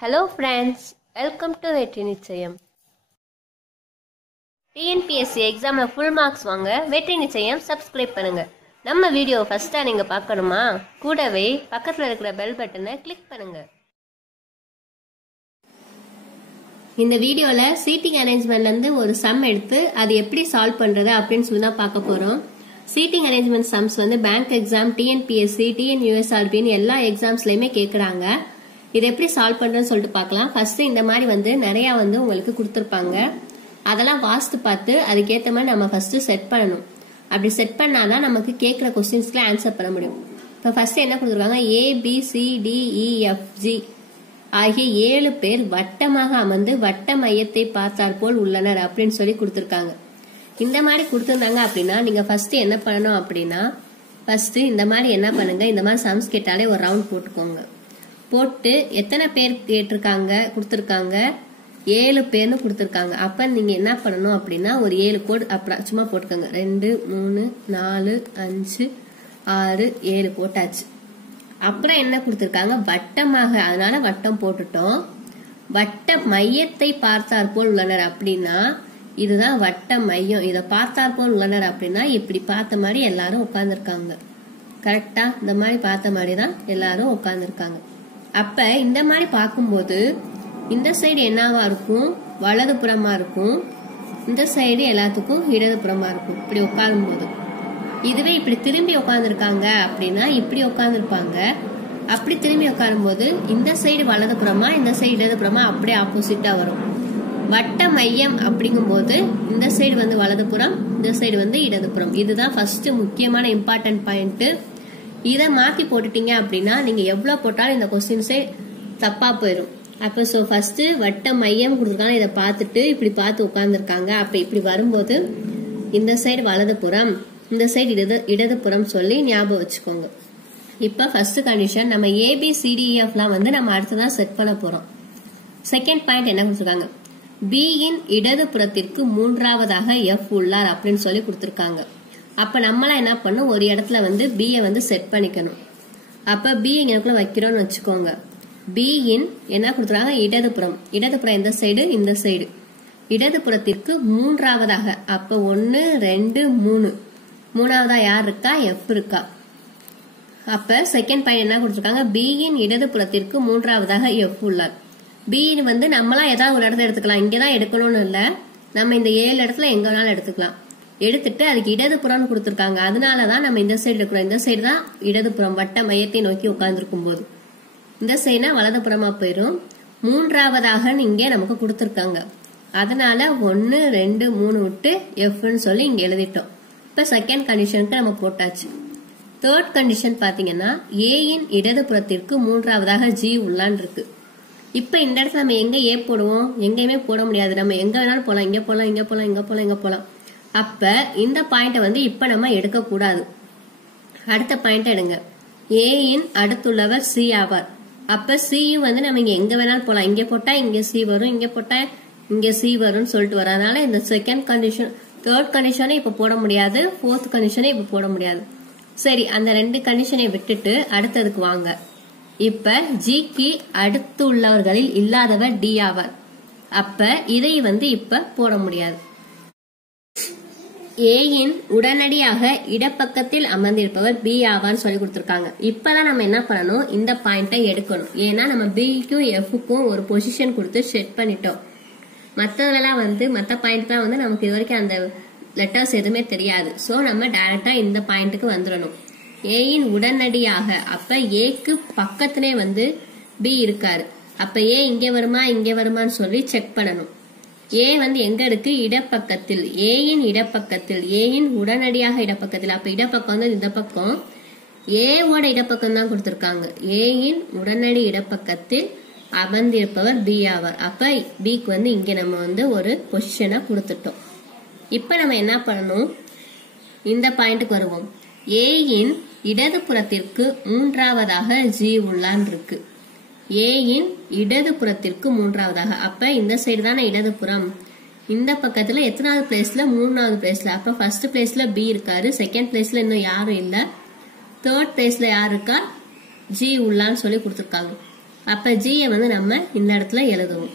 Hello friends, welcome to வெற்றி நிச்சயம். TNPSC எக்ஸாம்ல full marks வாங்க வெற்றி நிச்சயம் subscribe பண்ணுங்க. நம்ம வீடியோ ஃபர்ஸ்டா நீங்க பார்க்கணுமா? கூடவே பக்கத்துல இருக்கிற பெல் பட்டனை கிளிக் பண்ணுங்க. இந்த வீடியோல சீட்டிங் அரேஞ்ச்மெண்ட்ல இருந்து ஒரு சம் எடுத்து அது எப்படி சால்வ் பண்றது அப்படினு சொல்லி தான் பார்க்க போறோம். சீட்டிங் அரேஞ்ச்மெண்ட் சம்ஸ் வந்து பேங்க் எக்ஸாம், TNPSC, TNUSRB எல்லா எக்ஸாம்ஸ்லயுமே கேக்குறாங்க. இது எப்படி சால்வ் பண்றதுன்னு சொல்லிட்டு பார்க்கலாம். ஃபர்ஸ்ட் இந்த மாதிரி வந்து நிறைய வந்து உங்களுக்கு கொடுத்துருப்பாங்க. அதெல்லாம் வாஸ்து பார்த்து அதுக்கேற்ற மாதிரி நம்ம ஃபர்ஸ்ட் செட் பண்ணணும். அப்படி செட் பண்ணாதான் நமக்கு கேட்குற கொஸ்டின்ஸ்க்கு ஆன்சர் பண்ண முடியும். இப்போ ஃபர்ஸ்ட் என்ன கொடுத்துருக்காங்க, ABCDEFG ஆகிய 7 பேர் வட்டமாக அமர்ந்து வட்ட மையத்தை பார்த்தாற் போல் உள்ளனர் அப்படின்னு சொல்லி கொடுத்துருக்காங்க. இந்த மாதிரி கொடுத்துருந்தாங்க அப்படின்னா நீங்க ஃபர்ஸ்ட் என்ன பண்ணணும் அப்படின்னா, ஃபர்ஸ்ட் இந்த மாதிரி என்ன பண்ணுங்க, இந்த மாதிரி சம்ஸ் கேட்டாலே ஒரு ரவுண்ட் போட்டுக்கோங்க. போட்டு எத்தனை பேர் கேட்டிருக்காங்க கொடுத்துருக்காங்க, 7 பேர்னு கொடுத்துருக்காங்க. அப்ப நீங்க என்ன பண்ணணும் அப்படின்னா ஒரு 7 கோடு அப்புறம் சும்மா போட்டுக்கோங்க. 2 3 4 5 6 7 போட்டாச்சு. அப்புறம் என்ன கொடுத்துருக்காங்க, வட்டமாக, அதனால வட்டம் போட்டுட்டோம். வட்ட மையத்தை பார்த்தாற் போல் உள்ளனர் அப்படின்னா இதுதான் வட்ட மையம். இதை பார்த்தாற் போல் உள்ளனர் அப்படின்னா இப்படி பார்த்த மாதிரி எல்லாரும் உட்கார்ந்துருக்காங்க. கரெக்டா இந்த மாதிரி பார்த்த மாதிரி தான் எல்லாரும் உட்கார்ந்துருக்காங்க. அப்ப இந்த மாதிரி பார்க்கும்போது இந்த சைடு என்னவா இருக்கும், வலது புறமா இருக்கும். இந்த சைடு எல்லாத்துக்கும் இடது புறமா இருக்கும். இப்படி உட்காரும் போது இதுவே இப்படி திரும்பி உட்கார்ந்துருக்காங்க அப்படின்னா இப்படி உட்கார்ந்துருப்பாங்க. அப்படி திரும்பி உட்காரும் போது இந்த சைடு வலது புறமா, இந்த சைடு இடது புறமா அப்படியே ஆப்போசிட்டா வரும். வட்ட மையம் அப்படிங்கும் போது இந்த சைடு வந்து வலது புறம், இந்த சைடு வந்து இடது புறம். இதுதான் ஃபர்ஸ்ட் முக்கியமான இம்பார்ட்டன்ட் பாயிண்ட். இதை மாத்தி போட்டுட்டீங்க அப்படின்னா நீங்க எவ்வளவு போட்டாலும் இந்த கொஸ்டின்ஸே தப்பா போயிடும். அப்ப சோ ஃபர்ஸ்ட் வட்ட மையம் கொடுத்துருக்காங்க, இதை பார்த்துட்டு இப்படி பார்த்து உட்கார்ந்துருக்காங்க. அப்ப இப்படி வரும்போது இந்த சைடு வலது புறம், இந்த சைடு இடது புறம் சொல்லி ஞாபகம் வச்சுக்கோங்க. இப்ப ஃபர்ஸ்ட் கண்டிஷன் நம்ம ABCDEFலாம் வந்து நம்ம அடுத்ததான் செட் பண்ண போறோம். செகண்ட் பாயிண்ட் என்ன கொடுத்துருக்காங்க, B இன் இடது புறத்திற்கு மூன்றாவதாக F உள்ளார் அப்படின்னு சொல்லி கொடுத்துருக்காங்க. அப்ப நம்மளாம் என்ன பண்ணும், ஒரு இடத்துல வந்து B வந்து செட் பண்ணிக்கணும். அப்ப B இங்கக்குள்ள வைக்கிறோம்னு வச்சுக்கோங்க. B இன் என்ன கொடுத்துருக்காங்க, இடதுபுறம். இடதுபுறம் இந்த சைடு, இந்த சைடு. இடதுபுறத்திற்கு மூன்றாவதாக, அப்ப 1 2 3 மூணாவதா யார் இருக்கா, F இருக்கா. அப்ப செகண்ட் பாயிண்ட் என்ன கொடுத்துருக்காங்க, B இன் இடதுபுறத்திற்கு மூன்றாவதாக F உள்ளார். B வந்து நம்மளா ஏதாவது ஒரு இடத்துல எடுத்துக்கலாம், இங்கதான் எடுக்கணும்னு இல்ல, நம்ம இந்த 7 இடத்துல எங்க வேணாலும் எடுத்துக்கலாம். எடுத்துட்டு அதுக்கு இடதுபுறம் கொடுத்துருக்காங்க. அதனாலதான் நம்ம இந்த சைடு எடுக்கிறோம். இந்த சைடு தான் இடதுபுறம், வட்ட மையத்தை நோக்கி உட்கார்ந்துருக்கும் போது. இந்த சைடுனா வலதுபுறமா போயிரும். மூன்றாவதாக இங்க நமக்கு கொடுத்துருக்காங்க. அதனால 1 2 3 விட்டு Fன்னு சொல்லி இங்க எழுதிட்டோம். இப்ப செகண்ட் கண்டிஷனுக்கு நம்ம போட்டாச்சு. தேர்ட் கண்டிஷன் பாத்தீங்கன்னா A இன் இடதுபுறத்திற்கு மூன்றாவதாக G உள்ளான் இருக்கு. இப்ப இந்த இடத்துல நம்ம எங்க A போடுவோம், எங்கேயுமே போட முடியாது. நம்ம எங்க வேணாலும் போலாம், இங்க போலாம், இங்க போலாம், இங்க போலாம், இங்க போலாம். அப்ப இந்த பாயிண்ட் வந்து இப்ப நம்ம எடுக்க கூடாது. அடுத்த பாயிண்ட் எடுங்க. A இன் அடுத்துள்ளவர் C ஆவார். அப்ப C வந்து நம்ம இங்க எங்க வேணாலும் போலாம். இங்க போட்டா இங்க C வரும், இங்க போட்டா இங்க C வரும்னு சொல்லிட்டு வர. அதனால இந்த செகண்ட் கண்டிஷன், தேர்ட் கண்டிஷனை இப்ப போட முடியாது, ஃபோர்த் கண்டிஷனை இப்ப போட முடியாது. சரி, அந்த 2 கண்டிஷனை விட்டுட்டு அடுத்ததுக்கு வாங்க. இப்ப Gக்கு அடுத்து உள்ளவர்களில் இல்லாதவர் D ஆவார். அப்ப இதை வந்து இப்ப போட முடியாது. A இன் உடனடியாக இடப்பக்கத்தில் அமர்ந்திருப்பவர் B ஆவார்னு சொல்லி கொடுத்திருக்காங்க. இப்பதான் நம்ம என்ன பண்ணணும், இந்த பாயிண்டை எடுக்கணும். ஏன்னா நம்ம Bக்கும் Fக்கும் ஒரு பொசிஷன் கொடுத்து செட் பண்ணிட்டோம். மற்றதெல்லாம் வந்து மற்ற பாயிண்ட் தான் வந்து நமக்கு இது வரைக்கும் அந்த லெட்டர்ஸ் எதுவுமே தெரியாது. சோ நம்ம டைரக்டா இந்த பாயிண்ட்டுக்கு வந்துடணும். A இன் உடனடியாக, அப்ப Aக்கு பக்கத்திலே வந்து B இருக்காரு. அப்ப A இங்க வருமா இங்க வருமான்னு சொல்லி செக் பண்ணணும். A வந்து எங்க இருக்கு, இடப்பக்கத்தில். A இன் இடப்பக்கத்தில், A இன் உடனடியாக இடப்பக்கத்தில். அப்ப இடப்பக்கம் வந்து இந்த பக்கம், A ஓட இடப்பக்கம் தான் கொடுத்திருக்காங்க. A இன் உடனடி இடப்பக்கத்தில் அமர்ந்திருப்பவர் B ஆவார். அப்ப Bக்கு வந்து இங்க நம்ம வந்து ஒரு பொசிஷனை கொடுத்துட்டோம். இப்ப நம்ம என்ன பண்ணணும், இந்த பாயிண்ட்டுக்கு வருவோம். A இன் இடது புறத்திற்கு மூன்றாவதாக G உள்ளான் இருக்கு. A இன் இடது புறத்திற்கு மூன்றாவதாக, அப்ப இந்த சைடு தானே இடது புறம். இந்த பக்கத்துல எத்தனாவது பிளேஸ்ல, 3வது பிளேஸ்ல. அப்ப ஃபர்ஸ்ட் பிளேஸ்ல B இருக்காரு, செகண்ட் பிளேஸ்ல இன்னும் யாரும் இல்ல, தேர்ட் பிளேஸ்ல யாரு இருக்கா, G உள்ளான்னு சொல்லி கொடுத்துருக்காங்க. அப்ப ஜியை வந்து நம்ம இந்த இடத்துல எழுதுவோம்.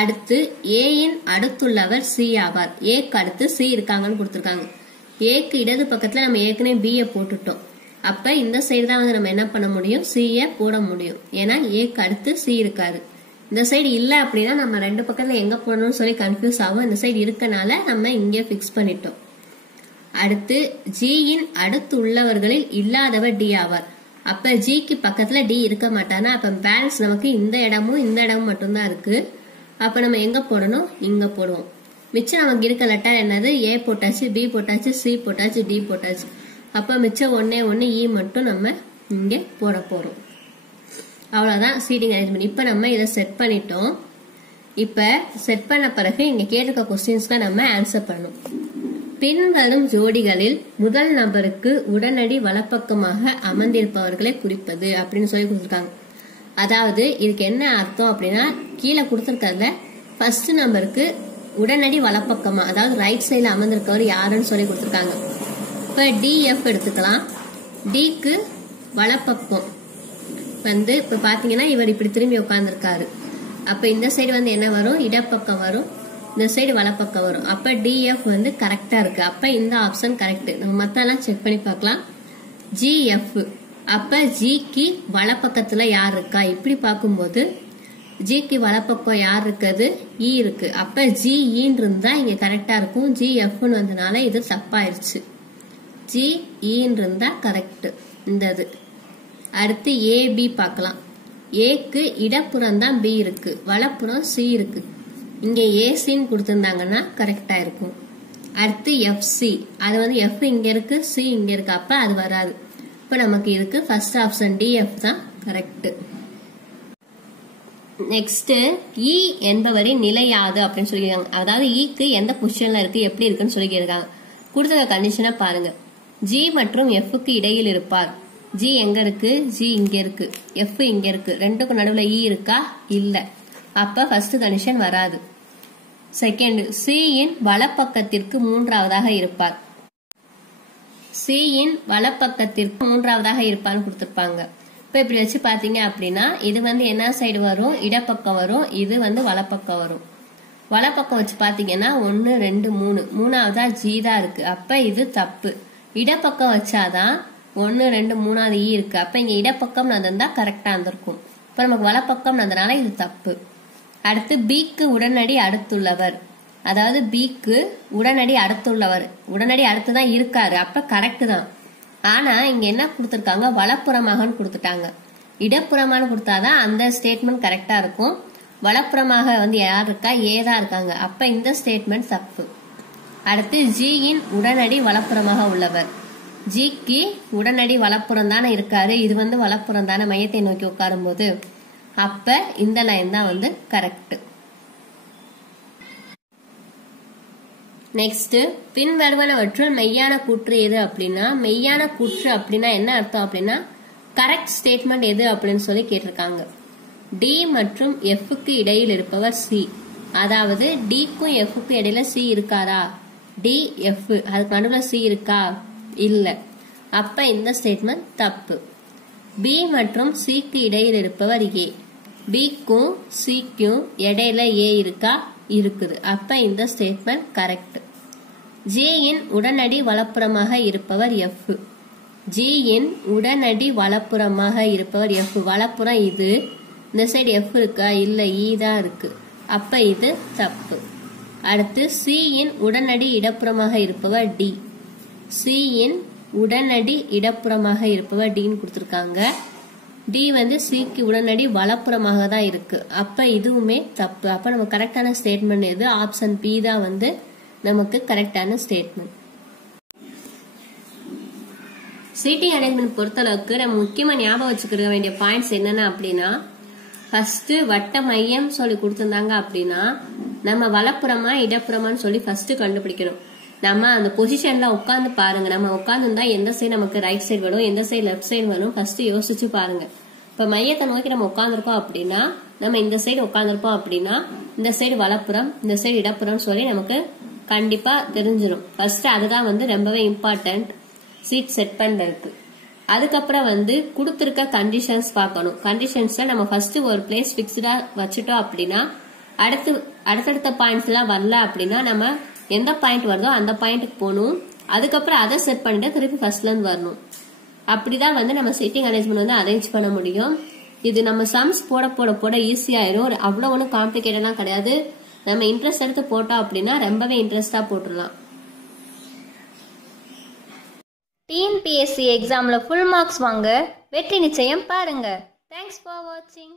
அடுத்து ஏயின் அடுத்துள்ளவர் சி ஆவார். ஏக்கு அடுத்து சி இருக்காங்கன்னு கொடுத்திருக்காங்க. ஏக்கு இடது பக்கத்துல நம்ம ஏற்கனவே பியை போட்டுட்டோம். அப்ப இந்த சைடு தான் வந்து நம்ம என்ன பண்ண முடியும், சியை போட முடியும். ஏன்னா ஏக்கு அடுத்து சி இருக்காரு. இந்த சைடு இல்ல அப்படின்னா நம்ம ரெண்டு பக்கத்துல எங்க போடணும்னு சொல்லி கன்ஃபியூஸ் ஆகும். இந்த சைடு இருக்கனால நம்ம இங்க பிக்ஸ் பண்ணிட்டோம். அடுத்து ஜியின் அடுத்து உள்ளவர்களில் இல்லாதவர் டி ஆவார். அப்ப ஜிக்கு பக்கத்துல டி இருக்க மாட்டானா, அப்ப பேலன்ஸ் நமக்கு இந்த இடமும் மட்டும்தான் இருக்கு. அப்ப நம்ம எங்க போடணும், இங்க போடுவோம். மிச்சம் நமக்கு இருக்க லெட்டர் என்னது, ஏ போட்டாச்சு, பி போட்டாச்சு, சி போட்டாச்சு, டி போட்டாச்சு. அப்ப மிச்சம் ஒன்னே இ மட்டும் நம்ம இங்க போட போறோம். அவ்வளவுதான் சீட்டிங் அரேஞ்ச்மெண்ட். இப்ப நம்ம இதை செட் பண்ணிட்டோம். இப்ப செட் பண்ண பிறகு இங்க கேட்டிருக்க கொஸ்டின்ஸ்க்கு நம்ம ஆன்சர் பண்ணணும். பின்வரும் ஜோடிகளில் முதல் நபருக்கு உடனடி வலப்பக்கமாக அமர்ந்திருப்பவர்களை குறிப்பது அப்படின்னு சொல்லி கொடுத்துருக்காங்க. அதாவது இதுக்கு என்ன அர்த்தம் அப்படின்னா, கீழே கொடுத்துருக்கிறதுல ஃபர்ஸ்ட் நம்பருக்கு உடனடி வலப்பக்கமா, அதாவது ரைட் சைட்ல அமர்ந்திருக்கவர் யாருன்னு சொல்லி கொடுத்துருக்காங்க. இப்ப டிஎஃப் எடுத்துக்கலாம். டிக்கு வலப்பக்கம் வந்து இப்ப பாத்தீங்கன்னா இவர் இப்படி திரும்பி உட்கார்ந்துருக்காரு. அப்ப இந்த சைடு வந்து என்ன வரும், இடப்பக்கம் வரும், இந்த சைடு வலப்பக்கம் வரும். அப்ப டிஎஃப் வந்து கரெக்டா இருக்கு. அப்ப இந்த ஆப்ஷன் கரெக்ட். நம்ம மத்தெல்லாம் செக் பண்ணி பார்க்கலாம். ஜிஎஃப், அப்ப ஜிக்கு வலப்பக்கத்துல யார் இருக்கா, இப்படி பார்க்கும்போது ஜிக்கு வலப்பக்கம் யார் இருக்குது, இ இருக்கு. அப்ப ஜி ஈன்னு இருந்தா இங்க கரெக்டா இருக்கும். ஜிஎஃப்னு வந்தனால இது தப்பாயிருச்சு. ஜி ஈன்னு இருந்தா கரெக்ட் இந்த இது. அடுத்து ஏபி பார்க்கலாம். ஏக்கு இடப்புறம் தான் பி இருக்கு, வலப்புறம் சி இருக்கு. இங்க ஏசின்னு கொடுத்திருந்தாங்கன்னா கரெக்டா இருக்கும். அடுத்து எஃப்சி, அது வந்து எஃப் இங்க இருக்கு, சி இங்க இருக்கு. அப்ப அது வராது. இப்ப நமக்கு இருக்கு ஃபர்ஸ்ட் ஆப்ஷன் டிஎஃப் தான் கரெக்ட். நெக்ஸ்ட் இ என்பவரின் நிலையாது அப்படின்னு சொல்லியிருக்காங்க. அதாவது இக்கு எந்த பொசிஷன்ல இருக்கு, எப்படி இருக்குன்னு சொல்லியிருக்காங்க. கொடுத்த கண்டிஷனை பாருங்க. ஜி மற்றும் எஃப்க்கு இடையில் இருப்பார். ஜி எங்க இருக்கு, ஜி இங்க இருக்கு, எஃப் இங்க இருக்கு. ரெண்டுக்கும் நடுவுல இ இருக்கா, இல்ல. அப்ப ஃபர்ஸ்ட் கண்டிஷன் வராது. செகண்ட், சியின் வலப்பக்கத்திற்கு மூன்றாவதாக இருப்பார். சியின் வலப்பக்கத்திற்கு மூன்றாவதாக இருப்பான்னு கொடுத்திருப்பாங்க. இப்ப இப்படி வச்சு பாத்தீங்க அப்படின்னா இது வந்து என்ன சைடு வரும், இடப்பக்கம் வரும், இது வந்து வலப்பக்கம் வரும். வலப்பக்கம் வச்சு பாத்தீங்கன்னா 1 2 3, மூணாவதா ஜி தான் இருக்கு. அப்ப இது தப்பு. இடப்பக்கம் வச்சாதான் 1 2 3வது இ இருக்கு. அப்ப இங்க இடப்பக்கம் நடந்தா கரெக்டா இருந்திருக்கும். இப்ப நமக்கு வலப்பக்கம் நடந்தனால இது தப்பு. அடுத்து பிக்கு உடனடி அடுத்துள்ளவர், அதாவது பிக்கு உடனடி அடுத்துள்ளவர், உடனடி அடுத்துதான் இருக்காரு. அப்ப கரெக்ட் தான். ஆனா இங்க என்ன கொடுத்திருக்காங்க, வலப்புறமாகன்னு கொடுத்துட்டாங்க. இடப்புறமானு கொடுத்தாதான் அந்த ஸ்டேட்மெண்ட் கரெக்டா இருக்கும். வலப்புறமாக வந்து யார் இருக்கா, ஏதான் இருக்காங்க. அப்ப இந்த ஸ்டேட்மெண்ட் தப்பு. அடுத்து ஜியின் உடனடி வலப்புறமாக உள்ளவர். ஜிக்கு உடனடி வலப்புறம் தானே இருக்காரு, இது வந்து வலப்புறம் தானே மையத்தை நோக்கி உட்காரும் போது. அப்ப இந்த லைன் தான் வந்து கரெக்ட். நெக்ஸ்ட், பின்வருவனவற்றுள் மெய்யான கூற்று எது அப்படின்னா, மெய்யான கூற்று அப்படின்னா என்ன அர்த்தம் அப்படின்னா கரெக்ட் ஸ்டேட்மெண்ட் எது அப்படின்னு சொல்லி கேட்டிருக்காங்க. டி மற்றும் எஃப்க்கு இடையில் இருப்பவர் சி. அதாவது டிக்கும் எஃப்க்கும் இடையில சி இருக்காரா, டி எஃப் அதுக்கு நடுவில் சி இருக்கா, இல்ல. அப்ப இந்த ஸ்டேட்மெண்ட் தப்பு. பி மற்றும் சிக்கு இடையில் இருப்பவர் ஏ. பிக்கும் சிக்கும் இடையில ஏ இருக்கா, இருக்குது. அப்ப இந்த ஸ்டேட்மெண்ட் கரெக்ட். ஜியின் உடனடி வலப்புறமாக இருப்பவர் எஃப். ஜியின் உடனடி வலப்புறமாக இருப்பவர் எஃப். வலப்புறம் இது, இந்த சைடு எஃப் இருக்கா, இல்ல, இ தான் இருக்கு. அப்ப இது தப்பு. அடுத்து சியின் உடனடி இடப்புறமாக இருப்பவர் டி. சியின் உடனடி இடப்புறமாக இருப்பவர் டின்னு கொடுத்திருக்காங்க. டி வந்து சிக்கு உடனடி வலப்புறமாக தான் இருக்கு. அப்ப இதுவுமே தப்பு. அப்ப நம்ம கரெக்டான ஸ்டேட்மெண்ட் எது, ஆப்ஷன் பி தான் வந்து நமக்கு கரெக்டான ஸ்டேட்மெண்ட். சீட்டிங் அரேஞ்ச்மெண்ட் பொறுத்தளவுக்கு நம்ம முக்கியமா ஞாபகம் வச்சுக்க வேண்டிய பாயிண்ட்ஸ் என்னென்ன அப்படின்னா, ஃபர்ஸ்ட் வட்ட மையம் சொல்லி கொடுத்திருந்தாங்க அப்படின்னா நம்ம வலப்புறமா இடப்புறமான்னு சொல்லி ஃபர்ஸ்ட் கண்டுபிடிக்கணும். நம்ம அந்த பொசிஷன்ல உட்காந்து பாருங்க. நம்ம உட்காந்துருந்தா எந்த சைடு நமக்கு ரைட் சைடு வரும், எந்த சைடு லெஃப்ட் சைடு வரும், ஃபர்ஸ்ட் யோசிச்சு பாருங்க. இப்ப மையத்தை நோக்கி நம்ம உட்காந்துருக்கோம் அப்படின்னா நம்ம இந்த சைடு உட்காந்துருப்போம் அப்படின்னா இந்த சைடு வலப்புறம், இந்த சைடு இடப்புறம் சொல்லி நமக்கு கண்டிப்பா தெரிஞ்சிடும். ஃபர்ஸ்ட் அதுதான் வந்து ரொம்பவே இம்பார்ட்டன்ட் சீட் செட் பண்றதுக்கு. அதுக்கப்புறம் வந்து கொடுத்துருக்க கண்டிஷன்ஸ் பார்க்கணும். கண்டிஷன்ஸ்ல நம்ம ஃபர்ஸ்ட் ஒரு பிளேஸ் பிக்ஸ்டா வச்சுட்டோம் அப்படின்னா அடுத்தடுத்த பாயிண்ட்ஸ் எல்லாம் வரல அப்படின்னா நம்ம எந்த பாயிண்ட் வருதோ அந்த பாயிண்ட்டுக்கு போகணும். அதுக்கப்புறம் அதை செட் பண்ணிட்டு திருப்பி ஃபர்ஸ்ட்ல இருந்து வரணும். அப்படிதான் வந்து நம்ம சீட்டிங் அரேஞ்ச்மெண்ட் வந்து அரேஞ்ச் பண்ண முடியும். இது நம்ம சம்ஸ் போட போட போட ஈஸியாயிரும். அவ்வளவு ஒன்றும் காம்ப்ளிகேட்டட்லாம் கிடையாது. நம்ம இன்ட்ரெஸ்ட் எடுத்து போட்டோம் அப்படின்னா ரொம்பவே இன்ட்ரெஸ்டா போட்டுடலாம். டிஎன்பிஎஸ்சி எக்ஸாம்ல ஃபுல் மார்க்ஸ் வாங்க வெற்றி நிச்சயம் பாருங்க. தேங்க்ஸ் ஃபார் வாட்சிங்.